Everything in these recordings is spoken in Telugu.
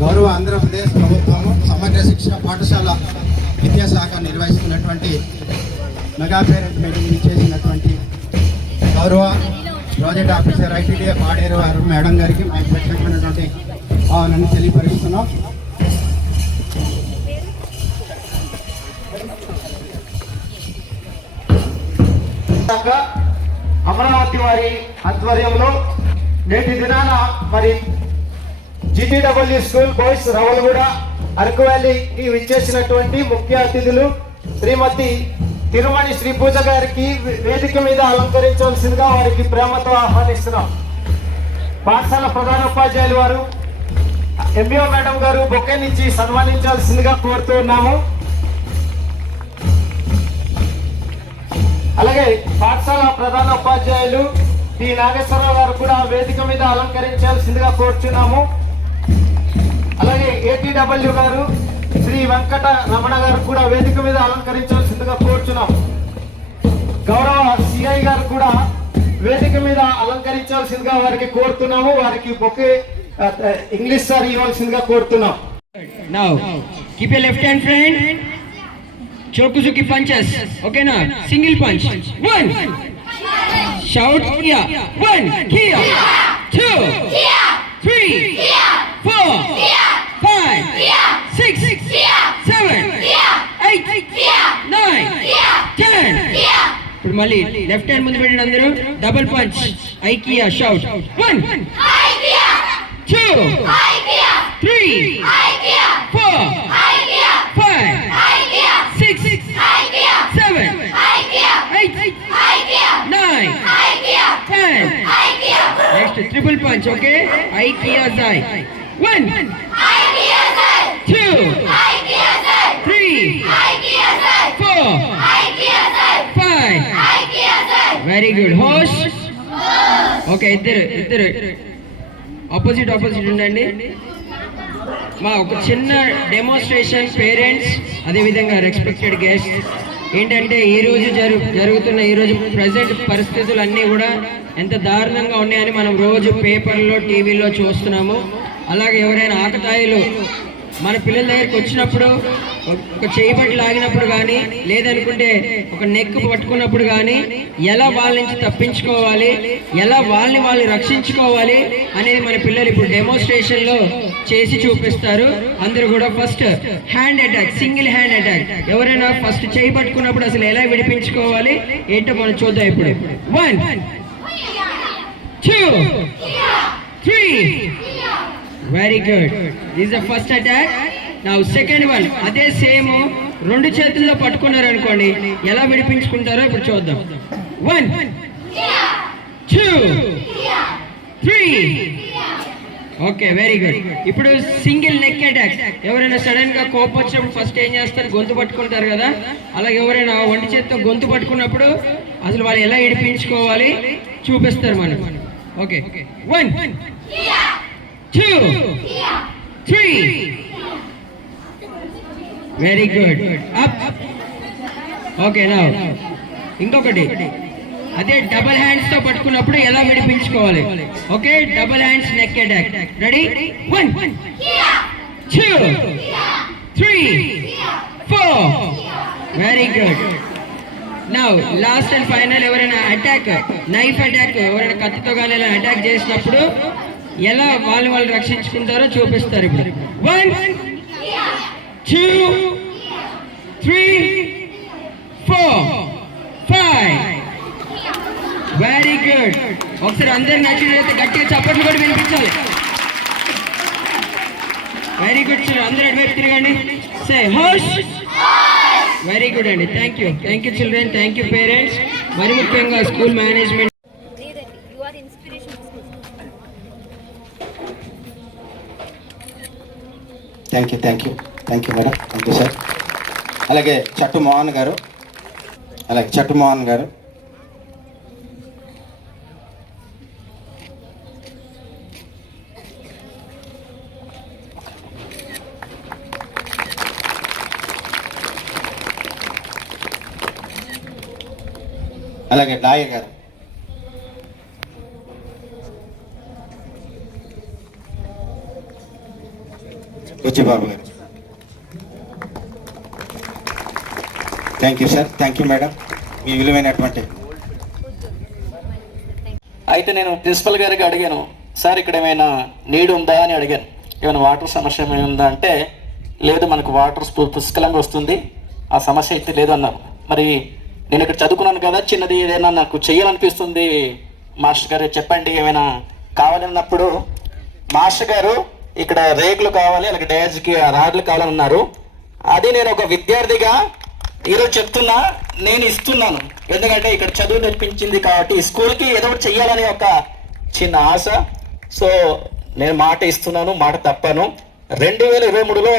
గౌరవ ఆంధ్రప్రదేశ్ ప్రభుత్వము సమగ్ర శిక్షణ పాఠశాల విద్యాశాఖ నిర్వహిస్తున్నటువంటి మెగా పేరెంట్ మీటింగ్ ఇచ్చేసినటువంటి గౌరవ ప్రాజెక్ట్ ఆఫీసర్ ఐటీడీఏ పాడేరు గారు మేడం గారికి మేము ప్రత్యేకమైనటువంటి ఆహ్వానాన్ని తెలియపరుస్తున్నాం. విధంగా అమరావతి వారి ఆధ్వర్యంలో నేటి దినాన మరి GTW school boys Ravalguda Araku వ్యాలీకి విచ్చేసినటువంటి ముఖ్య అతిథులు శ్రీమతి తిరుమణి శ్రీ పూజ గారికి వేదిక మీద అలంకరించవలసిందిగా వారికి ప్రేమతో ఆహ్వానిస్తున్నాం. పాఠశాల ప్రధానోపాధ్యాయులు వారు ఎంబీఓ మేడం గారు బొక్కేనిచ్చి సన్మానించాల్సిందిగా కోరుతూ ఉన్నాము. అలాగే పాఠశాల ప్రధాన ఉపాధ్యాయులు టి నాగేశ్వరరావు గారు కూడా వేదిక మీద అలంకరించాల్సిందిగా కోరుచున్నాము. అలాగే ఏటీడబ్ల్యూ గారు శ్రీ వెంకట రమణ గారు కూడా వేదిక మీద అలంకరించాల్సిందిగా కోరుచున్నాం గౌరవ సిఐ గారు కూడా వేదిక మీద అలంకరించాల్సిందిగా వారికి కోరుతున్నాము. వారికి బొకే ఇంగ్లీష్ సార్ ఇవ్వాల్సిందిగా కోరుతున్నాం. Now, keep your left hand friend. Shokusuki punches. Okay na? Single punch. One. Shout here. One. Here. Two. Three. Four. Five. Six. Seven. Eight. Nine. Ten. ఇప్పుడు మళ్ళీ లెఫ్ట్ హ్యాండ్ ముందు పెట్టండి అందరూ double punch IKEA shout one two three next triple punch okay IKEA Joy one two three four five very good హోష్ okay ఇద్దరు ఇద్దరు. ఆపోజిట్ ఆపోజిట్ ఉండండి. మా ఒక చిన్న డెమోన్స్ట్రేషన్ పేరెంట్స్ అదేవిధంగా రెస్పెక్టెడ్ గెస్ట్ ఏంటంటే ఈ రోజు జరు జరుగుతున్న ఈ రోజు ప్రజెంట్ పరిస్థితులు అన్నీ కూడా ఎంత దారుణంగా ఉన్నాయని మనం రోజు పేపర్లో టీవీలో చూస్తున్నాము. అలాగే ఎవరైనా ఆకతాయిలు మన పిల్లల దగ్గరికి వచ్చినప్పుడు ఒక చేయి పట్టి లాగినప్పుడు కానీ లేదనుకుంటే ఒక నెక్ పట్టుకున్నప్పుడు కానీ ఎలా వాళ్ళ నుంచి తప్పించుకోవాలి ఎలా వాళ్ళని వాళ్ళు రక్షించుకోవాలి అనేది మన పిల్లలు ఇప్పుడు డెమోన్స్ట్రేషన్లో చేసి చూపిస్తారు. అందరూ కూడా first hand attack single hand attack ఎవరైనా ఫస్ట్ చేయి పట్టుకున్నప్పుడు అసలు ఎలా విడిపించుకోవాలి ఏంటో మనం చూద్దాం ఇప్పుడు. One two three very good is the first attack నా సెకండ్ వన్ అదే సేమ్ రెండు చేతుల్లో పట్టుకున్నారు అనుకోండి. ఎలా విడిపించుకుంటారో ఇప్పుడు చూద్దాం. One two three okay very good ఇప్పుడు సింగిల్ నెక్ అటాక్ ఎవరైనా సడన్గా కోపం వచ్చినప్పుడు ఫస్ట్ ఏం చేస్తారు? గొంతు పట్టుకుంటారు కదా. అలాగే ఎవరైనా ఒంటి చేతితో గొంతు పట్టుకున్నప్పుడు అసలు వాళ్ళు ఎలా ఇడిపించుకోవాలి చూపిస్తారు మనకు. Okay one two three very good up okay నా ఇంకొకటి. అదే డబల్ హ్యాండ్స్తో పట్టుకున్నప్పుడు ఎలా విడిపించుకోవాలి? Okay double hands neck attack ready one two three four very good now last and final ఎవరైనా అటాక్ నైఫ్ అటాక్ ఎవరైనా కత్తితో కానీ ఎలా అటాక్ చేసినప్పుడు ఎలా వాళ్ళు వాళ్ళు రక్షించుకుంటారో చూపిస్తారు ఇప్పుడు. One two three four five very good ఒకసారి అందరు నచ్చినట్లయితే గట్టిగా చప్పట్లు కూడా వినిపించాలి. వెరీ గుడ్ అందరూ అటువైపు తిరగండి. సే హోష్ వెరీ గుడ్ అండి thank you thank you children thank you parents మరి ముఖ్యంగా school management thank you thank you thank you madam thank you sir అలాగే చట్టు మోహన్ గారు అలాగే చట్టు మోహన్ గారు అలాగే డాయ garu. Babu garu. Thank you sir thank you madam మీ విలువైనటువంటి అయితే నేను ప్రిన్సిపల్ గారికి అడిగాను సార్ ఇక్కడ ఏమైనా నీడు ఉందా? అని అడిగాను. ఏమైనా వాటర్ సమస్య ఏమైనా ఉందా? అంటే లేదు మనకు వాటర్ పుష్కలంగా వస్తుంది. ఆ సమస్య అయితే లేదన్నారు. మరి నేను ఇక్కడ చదువుకున్నాను కదా చిన్నది ఏదైనా నాకు చేయాలనిపిస్తుంది మాస్టర్ గారు చెప్పండి ఏమైనా కావాలన్నప్పుడు. మాస్టర్ గారు ఇక్కడ రేకులు కావాలి అలాగే డయాజ్కి రాడ్లు కావాలన్నారు. అది నేను ఒక విద్యార్థిగా ఈరోజు చెప్తున్నా నేను ఇస్తున్నాను. ఎందుకంటే ఇక్కడ చదువు నేర్పించింది కాబట్టి స్కూల్కి ఏదో ఒకటి చెయ్యాలని ఒక చిన్న ఆశ. సో నేను మాట ఇస్తున్నాను మాట తప్పాను. రెండు వేల ఇరవై మూడులో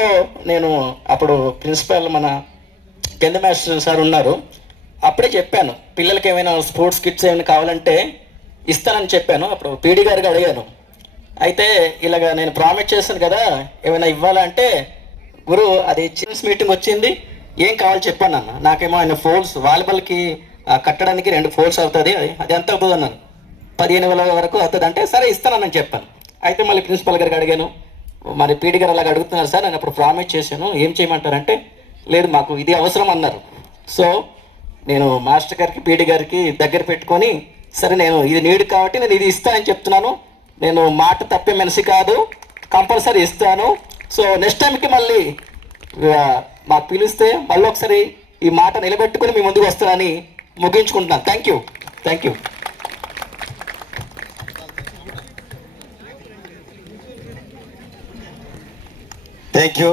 నేను అప్పుడు ప్రిన్సిపల్ మన కింద మాస్టర్ సార్ ఉన్నారు. అప్పుడే చెప్పాను పిల్లలకి ఏమైనా స్పోర్ట్స్ కిట్స్ ఏమైనా కావాలంటే ఇస్తానని చెప్పాను. అప్పుడు పీడి గారికి అడిగాను. అయితే ఇలాగ నేను ప్రామిస్ చేశాను కదా ఏమైనా ఇవ్వాలంటే గురు అది చిన్స్ మీటింగ్ వచ్చింది ఏం కావాలి చెప్పాను అన్న. నాకేమో ఆయన ఫోల్స్ వాలీబాల్కి కట్టడానికి రెండు ఫోల్స్ అవుతుంది అది అది ఎంత అవుతుంది అన్నాను. పదిహేను వేల వరకు అవుతుంది అంటే సరే ఇస్తానని చెప్పాను. అయితే మళ్ళీ ప్రిన్సిపల్ గారికి అడిగాను. మరి పీడి గారు అలాగ అడుగుతున్నారు సార్ నేను అప్పుడు ప్రామిస్ చేశాను. ఏం చేయమంటారంటే లేదు మాకు ఇది అవసరం అన్నారు. సో నేను మాస్టర్ గారికి పీడి గారికి దగ్గర పెట్టుకొని సరే నేను ఇది నీడు కాబట్టి నేను ఇది ఇస్తానని చెప్తున్నాను. నేను మాట తప్పే మనిషి కాదు కంపల్సరీ ఇస్తాను. సో నెక్స్ట్ టైంకి మళ్ళీ మాకు పిలిస్తే మళ్ళీ ఒకసారి ఈ మాట నిలబెట్టుకుని మీ ముందుకు వస్తానని ముగించుకుంటున్నాను. Thank you thank you thank you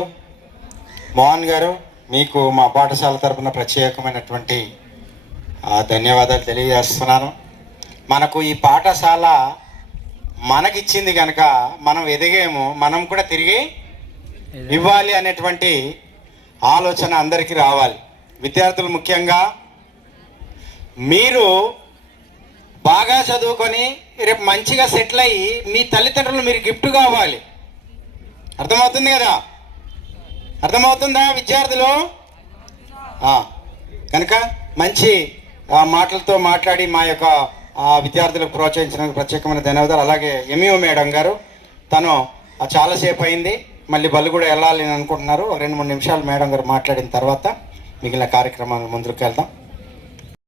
Mohan garu మీకు మా పాఠశాల తరఫున ప్రత్యేకమైనటువంటి ధన్యవాదాలు తెలియజేస్తున్నాను. మనకు ఈ పాఠశాల మనకిచ్చింది కనుక మనం ఎదిగేము మనం కూడా తిరిగి ఇవ్వాలి అనేటువంటి ఆలోచన అందరికీ రావాలి. విద్యార్థులు ముఖ్యంగా మీరు బాగా చదువుకొని రేపు మంచిగా సెటిల్ అయ్యి మీ తల్లిదండ్రులు మీరు గిఫ్ట్ కావాలి. అర్థమవుతుంది కదా? అర్థమవుతుందా విద్యార్థులు? కనుక మంచి మాటలతో మాట్లాడి మా యొక్క విద్యార్థులకు ప్రోత్సహించినందుకు ప్రత్యేకమైన ధన్యవాదాలు. అలాగే ఎంఈఓ మేడం గారు తను చాలాసేపు అయింది. మళ్ళీ బళ్ళు కూడా వెళ్ళాలి అని అనుకుంటున్నారు. రెండు మూడు నిమిషాలు మేడం గారు మాట్లాడిన తర్వాత మిగిలిన కార్యక్రమాలు ముందుకు వెళ్దాం.